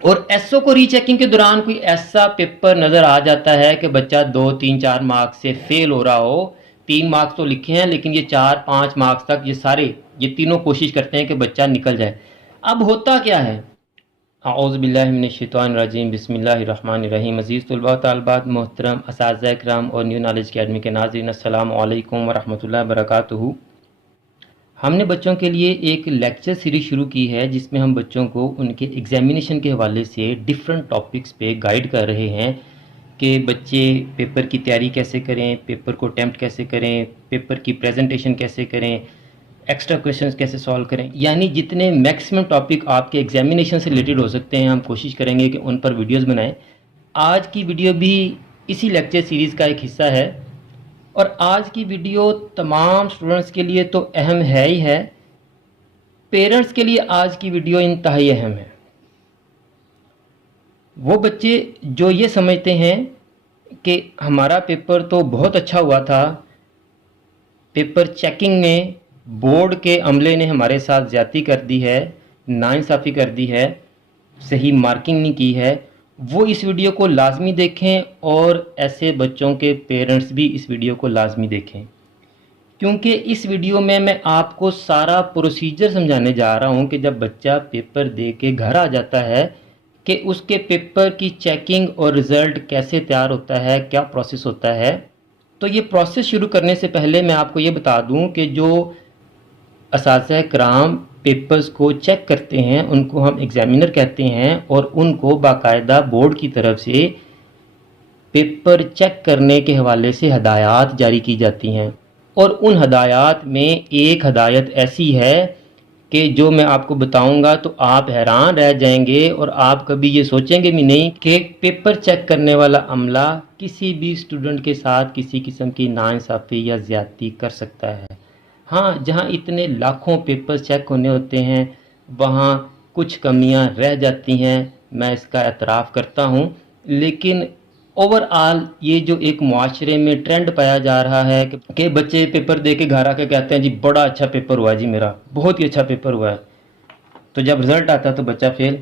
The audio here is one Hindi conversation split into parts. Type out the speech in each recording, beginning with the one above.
और एसओ को रीचेकिंग के दौरान कोई ऐसा पेपर नज़र आ जाता है कि बच्चा 2 3 4 मार्क्स से फेल हो रहा हो, 3 मार्क्स तो लिखे हैं लेकिन ये 4 5 मार्क्स तक ये सारे, ये तीनों कोशिश करते हैं कि बच्चा निकल जाए। अब होता क्या है, औज़ुबिल्लाहिमिनश्शैतानिर्रजीम, बिस्मिल्लाहिर्रहमानिर्रहीम। अज़ीज़ तलबा व तालिबात, मोहतरम असातिज़ा इकराम और न्यू नॉलेज अकेडमी के नाज़रीन, अस्सलामु अलैकुम व रहमतुल्लाहि व बरकातुहू। हमने बच्चों के लिए एक लेक्चर सीरीज शुरू की है जिसमें हम बच्चों को उनके एग्जामिनेशन के हवाले से डिफरेंट टॉपिक्स पे गाइड कर रहे हैं कि बच्चे पेपर की तैयारी कैसे करें, पेपर को अटैम्प्ट कैसे करें, पेपर की प्रेजेंटेशन कैसे करें, एक्स्ट्रा क्वेश्चंस कैसे सॉल्व करें। यानी जितने मैक्सिमम टॉपिक आपके एग्जामिनेशन से रिलेटेड हो सकते हैं हम कोशिश करेंगे कि उन पर वीडियोज़ बनाएं। आज की वीडियो भी इसी लेक्चर सीरीज़ का एक हिस्सा है और आज की वीडियो तमाम स्टूडेंट्स के लिए तो अहम है ही है, पेरेंट्स के लिए आज की वीडियो इंतहाई अहम है। वो बच्चे जो ये समझते हैं कि हमारा पेपर तो बहुत अच्छा हुआ था, पेपर चेकिंग में बोर्ड के अमले ने हमारे साथ ज़्यादती कर दी है, नाइंसाफ़ी कर दी है, सही मार्किंग नहीं की है, वो इस वीडियो को लाजमी देखें और ऐसे बच्चों के पेरेंट्स भी इस वीडियो को लाजमी देखें, क्योंकि इस वीडियो में मैं आपको सारा प्रोसीजर समझाने जा रहा हूं कि जब बच्चा पेपर दे के घर आ जाता है कि उसके पेपर की चेकिंग और रिज़ल्ट कैसे तैयार होता है, क्या प्रोसेस होता है। तो ये प्रोसेस शुरू करने से पहले मैं आपको ये बता दूं कि जो असातिज़ा किराम पेपर्स को चेक करते हैं उनको हम एग्ज़ामिनर कहते हैं और उनको बाकायदा बोर्ड की तरफ से पेपर चेक करने के हवाले से हदायत जारी की जाती हैं। और उन हदायत में एक हदायत ऐसी है कि जो मैं आपको बताऊंगा तो आप हैरान रह जाएंगे और आप कभी ये सोचेंगे भी नहीं कि पेपर चेक करने वाला अमला किसी भी स्टूडेंट के साथ किसी किस्म की नाइंसाफ़ी या ज़्यादती कर सकता है। हाँ, जहाँ इतने लाखों पेपर चेक होने होते हैं वहाँ कुछ कमियाँ रह जाती हैं, मैं इसका एतराफ़ करता हूँ। लेकिन ओवरऑल ये जो एक मुआशरे में ट्रेंड पाया जा रहा है कि बच्चे पेपर दे के घर आके कहते हैं जी बड़ा अच्छा पेपर हुआ है जी, मेरा बहुत ही अच्छा पेपर हुआ है। तो जब रिज़ल्ट आता है तो बच्चा फेल।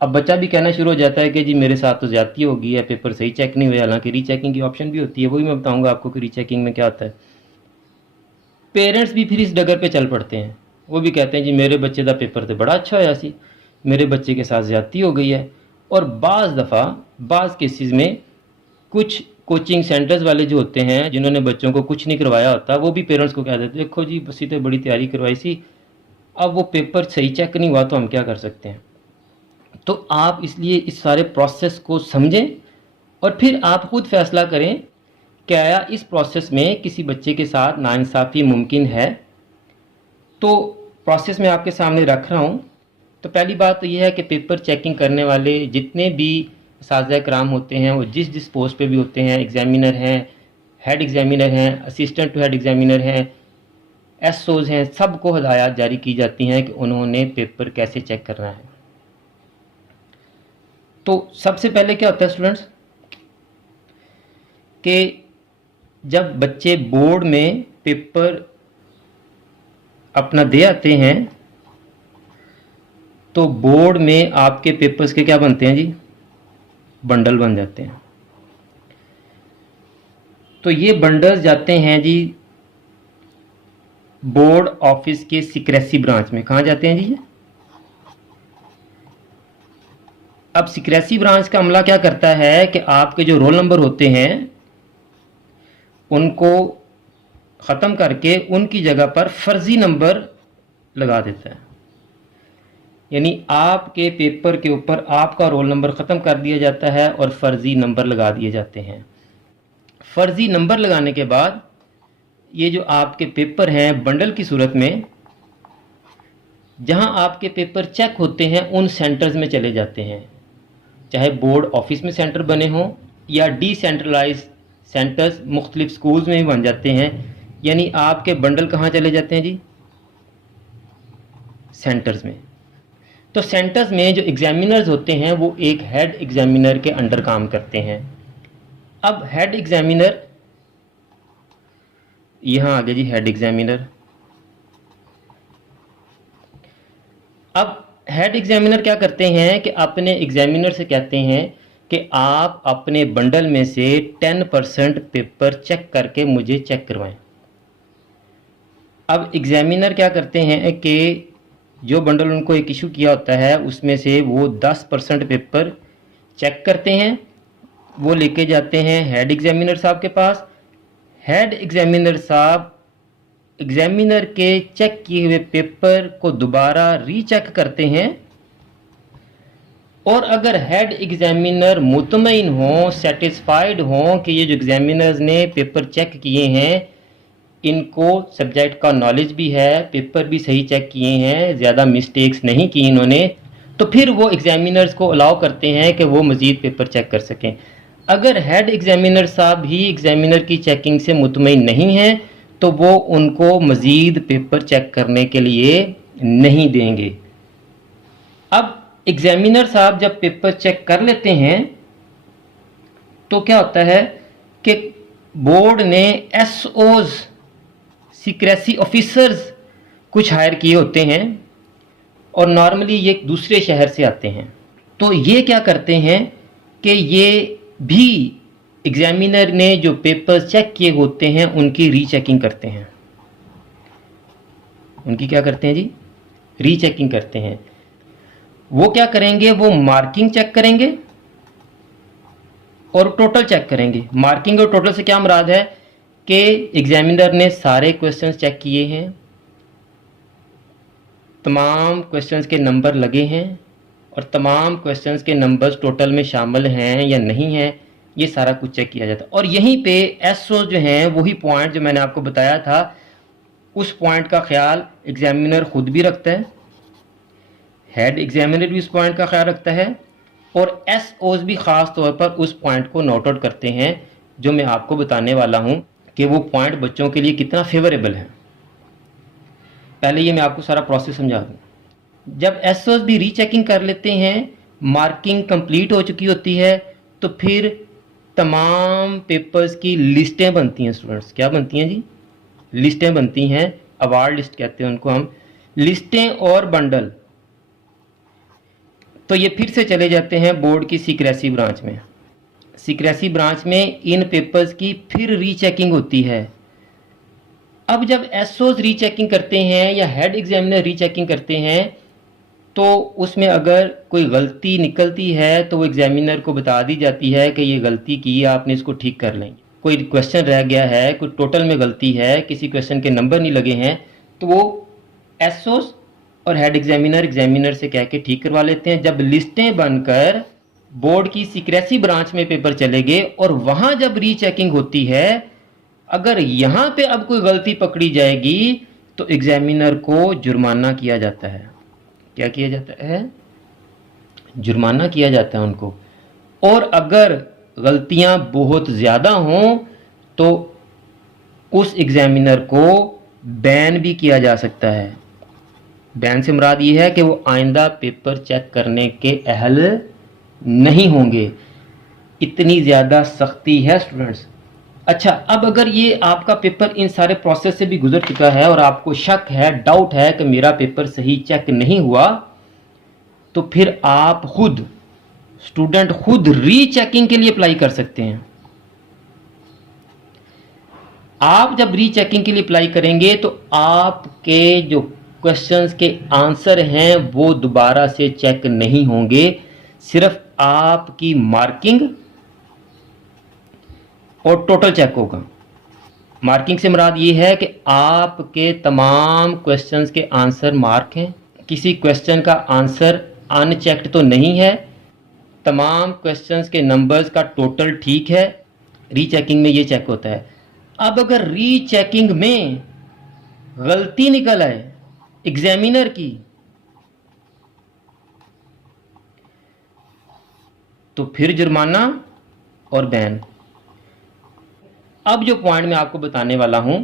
अब बच्चा भी कहना शुरू हो जाता है कि जी मेरे साथ तो ज़्यादती हो गई है, पेपर सही चेक नहीं हुए। हालांकि रीचेकिंग की ऑप्शन भी होती है, वही मैं बताऊँगा आपको कि रीचेकिंग में क्या होता है। पेरेंट्स भी फिर इस डगर पे चल पड़ते हैं, वो भी कहते हैं जी मेरे बच्चे का पेपर तो बड़ा अच्छा होया सी, मेरे बच्चे के साथ ज़्यादती हो गई है। और बाज़ दफ़ा बाज़ केसेस में कुछ कोचिंग सेंटर्स वाले जो होते हैं जिन्होंने बच्चों को कुछ नहीं करवाया होता, वो भी पेरेंट्स को कह देते हैं देखो जी बसी तो बड़ी तैयारी करवाई सी, अब वो पेपर सही चेक नहीं हुआ तो हम क्या कर सकते हैं। तो आप इसलिए इस सारे प्रोसेस को समझें और फिर आप खुद फैसला करें क्या इस प्रोसेस में किसी बच्चे के साथ नाइंसाफ़ी मुमकिन है। तो प्रोसेस मैं आपके सामने रख रहा हूँ। तो पहली बात तो यह है कि पेपर चेकिंग करने वाले जितने भी असातिज़ा किराम होते हैं वो जिस जिस पोस्ट पे भी होते हैं, एग्ज़ामिनर हैं, हेड एग्ज़ामिनर हैं, असिस्टेंट टू हेड एग्ज़ामिनर हैं, एसओज़ हैं, सबको हदायत जारी की जाती हैं कि उन्होंने पेपर कैसे चेक करना है। तो सबसे पहले क्या होता है स्टूडेंट्स कि जब बच्चे बोर्ड में पेपर अपना दे आते हैं तो बोर्ड में आपके पेपर्स के क्या बनते हैं जी, बंडल बन जाते हैं। तो ये बंडल्स जाते हैं जी बोर्ड ऑफिस के सिक्रेसी ब्रांच में। कहाँ जाते हैं जी ये? अब सिक्रेसी ब्रांच का अमला क्या करता है कि आपके जो रोल नंबर होते हैं उनको ख़त्म करके उनकी जगह पर फर्जी नंबर लगा देता है। यानी आपके पेपर के ऊपर आपका रोल नंबर ख़त्म कर दिया जाता है और फर्जी नंबर लगा दिए जाते हैं। फर्जी नंबर लगाने के बाद ये जो आपके पेपर हैं बंडल की सूरत में जहां आपके पेपर चेक होते हैं उन सेंटर्स में चले जाते हैं, चाहे बोर्ड ऑफिस में सेंटर बने हों या डिसेंट्रलाइज सेंटर्स मुख्तलिफ स्कूल्स में भी बन जाते हैं। यानी आपके बंडल कहाँ चले जाते हैं जी, सेंटर्स में। तो सेंटर्स में जो एग्जामिनर्स होते हैं वो एक हेड एग्जामिनर के अंडर काम करते हैं। अब हेड एग्जामिनर, यहाँ आगे जी हेड एग्जामिनर। अब हेड एग्जामिनर क्या करते हैं कि अपने एग्जामिनर से कहते हैं कि आप अपने बंडल में से 10% पेपर चेक करके मुझे चेक करवाएं। अब एग्जामिनर क्या करते हैं कि जो बंडल उनको एक इशू किया होता है उसमें से वो 10% पेपर चेक करते हैं, वो लेके जाते हैं हेड एग्जामिनर साहब के पास। हेड एग्जामिनर साहब एग्जामिनर के चेक किए हुए पेपर को दोबारा रीचेक करते हैं, और अगर हेड एग्जामिनर मुतमईन हों, सेटिस्फाइड हों कि ये जो एग्जामिनर्स ने पेपर चेक किए हैं इनको सब्जेक्ट का नॉलेज भी है, पेपर भी सही चेक किए हैं, ज़्यादा मिस्टेक्स नहीं की इन्होंने, तो फिर वो एग्जामिनर्स को अलाउ करते हैं कि वो मज़ीद पेपर चेक कर सकें। अगर हेड एग्जामिनर साहब ही एग्जामिनर की चेकिंग से मुतमईन नहीं हैं तो वो उनको मज़ीद पेपर चेक करने के लिए नहीं देंगे। अब एग्जामिनर साहब जब पेपर चेक कर लेते हैं तो क्या होता है कि बोर्ड ने एसओज, सीक्रेसी ऑफिसर्स कुछ हायर किए होते हैं, और नॉर्मली ये दूसरे शहर से आते हैं। तो ये क्या करते हैं कि ये भी एग्जामिनर ने जो पेपर चेक किए होते हैं उनकी रीचेकिंग करते हैं। उनकी क्या करते हैं जी? रीचेकिंग करते हैं। वो क्या करेंगे? वो मार्किंग चेक करेंगे और टोटल चेक करेंगे। मार्किंग और टोटल से क्या मुराद है कि एग्जामिनर ने सारे क्वेश्चंस चेक किए हैं, तमाम क्वेश्चंस के नंबर लगे हैं, और तमाम क्वेश्चंस के नंबर्स टोटल में शामिल हैं या नहीं हैं, ये सारा कुछ चेक किया जाता है। और यहीं पे एसओ जो हैं वही पॉइंट जो मैंने आपको बताया था, उस पॉइंट का ख्याल एग्जामिनर खुद भी रखता है, हेड एग्जामिनर भी उस पॉइंट का ख्याल रखता है, और एसओज भी ख़ास तौर पर उस पॉइंट को नोट आउट करते हैं जो मैं आपको बताने वाला हूँ कि वो पॉइंट बच्चों के लिए कितना फेवरेबल है। पहले ये मैं आपको सारा प्रोसेस समझा दूँ। जब एसओज भी रीचेकिंग कर लेते हैं, मार्किंग कंप्लीट हो चुकी होती है, तो फिर तमाम पेपर्स की लिस्टें बनती हैं। स्टूडेंट्स क्या बनती हैं जी? लिस्टें बनती हैं, अवार्ड लिस्ट कहते हैं उनको हम, लिस्टें और बंडल। तो ये फिर से चले जाते हैं बोर्ड की सीक्रेसी ब्रांच में। सीक्रेसी ब्रांच में इन पेपर्स की फिर रीचेकिंग होती है। अब जब एसओज रीचेकिंग करते हैं या हेड एग्जामिनर रीचेकिंग करते हैं तो उसमें अगर कोई गलती निकलती है तो वो एग्जामिनर को बता दी जाती है कि ये गलती की, आपने इसको ठीक कर लें। कोई क्वेश्चन रह गया है, कोई टोटल में गलती है, किसी क्वेश्चन के नंबर नहीं लगे हैं, तो वो एसओज और हेड एग्जामिनर से कह के ठीक करवा लेते हैं। जब लिस्टें बनकर बोर्ड की सीक्रेसी ब्रांच में पेपर चले गए और वहाँ जब रीचेकिंग होती है, अगर यहाँ पे अब कोई गलती पकड़ी जाएगी तो एग्जामिनर को जुर्माना किया जाता है। क्या किया जाता है? जुर्माना किया जाता है उनको। और अगर गलतियां बहुत ज़्यादा हों तो उस एग्जामिनर को बैन भी किया जा सकता है। बैन से मुराद ये है कि वो आइंदा पेपर चेक करने के अहल नहीं होंगे। इतनी ज़्यादा सख्ती है स्टूडेंट्स। अच्छा, अब अगर ये आपका पेपर इन सारे प्रोसेस से भी गुजर चुका है और आपको शक है, डाउट है कि मेरा पेपर सही चेक नहीं हुआ, तो फिर आप खुद, स्टूडेंट खुद रीचेकिंग के लिए अप्लाई कर सकते हैं। आप जब रीचेकिंग के लिए अप्लाई करेंगे तो आपके जो क्वेश्चंस के आंसर हैं वो दोबारा से चेक नहीं होंगे, सिर्फ आपकी मार्किंग और टोटल चेक होगा। मार्किंग से मुराद ये है कि आपके तमाम क्वेश्चंस के आंसर मार्क हैं, किसी क्वेश्चन का आंसर अनचेक्ड तो नहीं है, तमाम क्वेश्चंस के नंबर्स का टोटल ठीक है। रीचेकिंग में ये चेक होता है। अब अगर रीचेकिंग में गलती निकल आए एग्जामिनर की, तो फिर जुर्माना और बैन। अब जो पॉइंट मैं आपको बताने वाला हूं,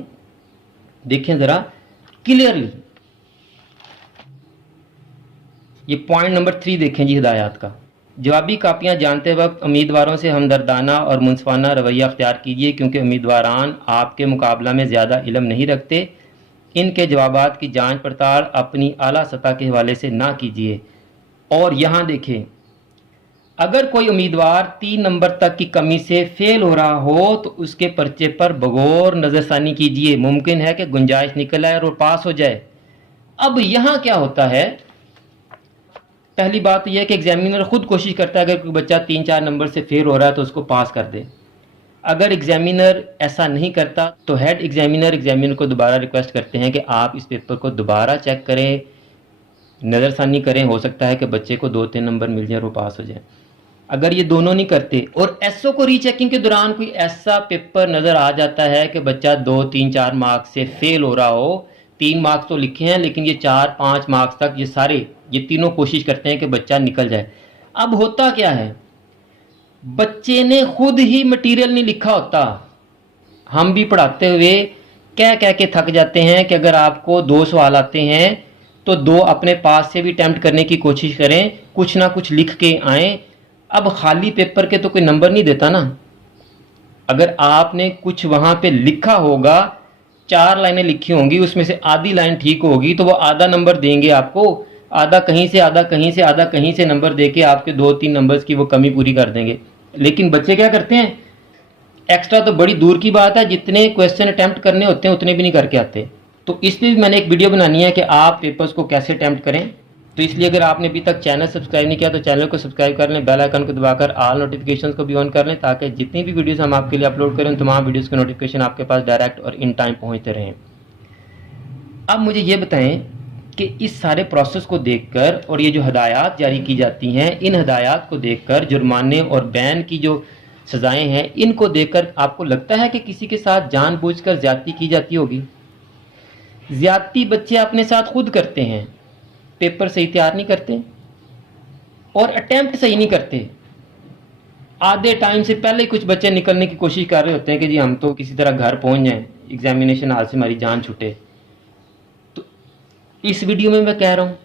देखें ज़रा क्लियरली, ये पॉइंट नंबर 3 देखें जी हिदायत का। जवाबी कापियां जानते वक्त उम्मीदवारों से हमदर्दाना और मुनसफाना रवैया अख्तियार कीजिए क्योंकि उम्मीदवारान आपके मुकाबला में ज़्यादा इल्म नहीं रखते। इनके जवाबात की जांच पड़ताल अपनी आला सतह के हवाले से ना कीजिए। और यहाँ देखें, अगर कोई उम्मीदवार 3 नंबर तक की कमी से फेल हो रहा हो तो उसके पर्चे पर बगौर नज़रसानी कीजिए। मुमकिन है कि गुंजाइश निकल आए और पास हो जाए। अब यहाँ क्या होता है, पहली बात यह है कि एग्जामिनर खुद कोशिश करता है अगर कोई बच्चा 3-4 नंबर से फेल हो रहा है तो उसको पास कर दे। अगर एग्जामिनर ऐसा नहीं करता तो हेड एग्जामिनर को दोबारा रिक्वेस्ट करते हैं कि आप इस पेपर को दोबारा चेक करें, नज़रसानी करें, हो सकता है कि बच्चे को 2-3 नंबर मिल जाए और वो पास हो जाए। अगर ये दोनों नहीं करते और एसओ को रीचेकिंग के दौरान कोई ऐसा पेपर नज़र आ जाता है कि बच्चा 2-3-4 मार्क्स से फेल हो रहा हो, 3 मार्क्स तो लिखे हैं लेकिन ये 4-5 मार्क्स तक ये तीनों कोशिश करते हैं कि बच्चा निकल जाए। अब होता क्या है, बच्चे ने खुद ही मटेरियल नहीं लिखा होता। हम भी पढ़ाते हुए कह कह के थक जाते हैं कि अगर आपको 2 सवाल आते हैं तो 2 अपने पास से भी अटेम्प्ट करने की कोशिश करें, कुछ ना कुछ लिख के आएँ। अब खाली पेपर के तो कोई नंबर नहीं देता ना। अगर आपने कुछ वहाँ पे लिखा होगा, 4 लाइनें लिखी होंगी, उसमें से आधी लाइन ठीक होगी तो वो आधा नंबर देंगे आपको, आधा कहीं से, आधा कहीं से, आधा कहीं से नंबर देके आपके 2-3 नंबर्स की वो कमी पूरी कर देंगे। लेकिन बच्चे क्या करते हैं, एक्स्ट्रा तो बड़ी दूर की बात है, जितने क्वेश्चन अटैम्प्ट करने होते हैं उतने भी नहीं करके आते। तो इस पर भी मैंने एक वीडियो बनानी है कि आप पेपर्स को कैसे अटैम्प्ट करें। तो इसलिए अगर आपने अभी तक चैनल सब्सक्राइब नहीं किया तो चैनल को सब्सक्राइब कर लें, बेल आइकन को दबाकर ऑल नोटिफिकेशंस को भी ऑन कर लें ताकि जितनी भी वीडियोस हम आपके लिए अपलोड करें तमाम वीडियोस के नोटिफिकेशन आपके पास डायरेक्ट और इन टाइम पहुंचते रहें। अब मुझे ये बताएं कि इस सारे प्रोसेस को देखकर और ये जो हदायत जारी की जाती हैं, इन हदायत को देखकर जुर्माने और बैन की जो सज़ाएँ हैं, इनको देखकर आपको लगता है कि किसी के साथ जानबूझकर ज़्यादती की जाती होगी? ज़्यादती बच्चे अपने साथ खुद करते हैं, पेपर सही तैयार नहीं करते और अटेम्प्ट सही नहीं करते। आधे टाइम से पहले ही कुछ बच्चे निकलने की कोशिश कर रहे होते हैं कि जी हम तो किसी तरह घर पहुंच जाएं, एग्जामिनेशन हाल से हमारी जान छूटे। तो इस वीडियो में मैं कह रहा हूँ,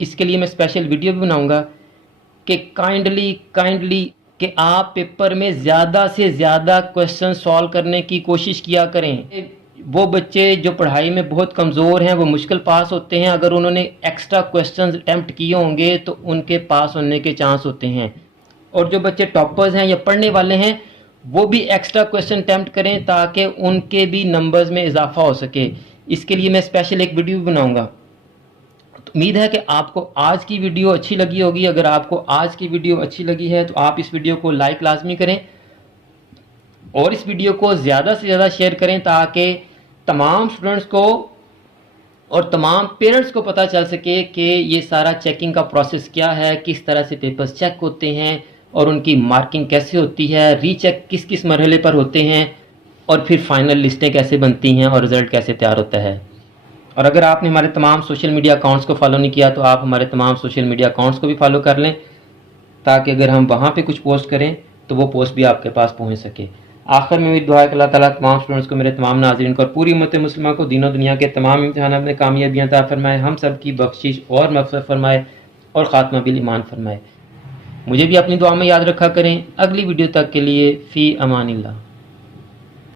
इसके लिए मैं स्पेशल वीडियो भी बनाऊंगा कि काइंडली कि आप पेपर में ज़्यादा से ज़्यादा क्वेश्चन सॉल्व करने की कोशिश किया करें। वो बच्चे जो पढ़ाई में बहुत कमज़ोर हैं वो मुश्किल पास होते हैं, अगर उन्होंने एक्स्ट्रा क्वेश्चंस अटैम्प्ट किए होंगे तो उनके पास होने के चांस होते हैं। और जो बच्चे टॉपर्स हैं या पढ़ने वाले हैं वो भी एक्स्ट्रा क्वेश्चन अटैम्प्ट करें ताकि उनके भी नंबर्स में इजाफा हो सके। इसके लिए मैं स्पेशल एक वीडियो भी बनाऊँगा। तो उम्मीद है कि आपको आज की वीडियो अच्छी लगी होगी। अगर आपको आज की वीडियो अच्छी लगी है तो आप इस वीडियो को लाइक लाजमी करें और इस वीडियो को ज़्यादा से ज़्यादा शेयर करें ताकि तमाम स्टूडेंट्स को और तमाम पेरेंट्स को पता चल सके कि ये सारा चेकिंग का प्रोसेस क्या है, किस तरह से पेपर्स चेक होते हैं और उनकी मार्किंग कैसे होती है, रीचेक किस किस मरहले पर होते हैं और फिर फाइनल लिस्टें कैसे बनती हैं और रिज़ल्ट कैसे तैयार होता है। और अगर आपने हमारे तमाम सोशल मीडिया अकाउंट्स को फॉलो नहीं किया तो आप हमारे तमाम सोशल मीडिया अकाउंट्स को भी फॉलो कर लें ताकि अगर हम वहाँ पे कुछ पोस्ट करें तो वो पोस्ट भी आपके पास पहुँच सके। आखिर में मेरी दुआ है कि अल्लाह ताला तमाम स्टूडेंट्स को, मेरे तमाम नाज़रीन को और पूरी उम्मत मुस्लिमा को दीनों दुनिया के तमाम इम्तिहानात में कामयाबियाँ अता फरमाए, हम सब की बख्शिश और मग़फ़िरत फरमाए और ख़ात्मा बिल ईमान फरमाए। मुझे भी अपनी दुआ में याद रखा करें। अगली वीडियो तक के लिए फ़ी अमानिल्लाह।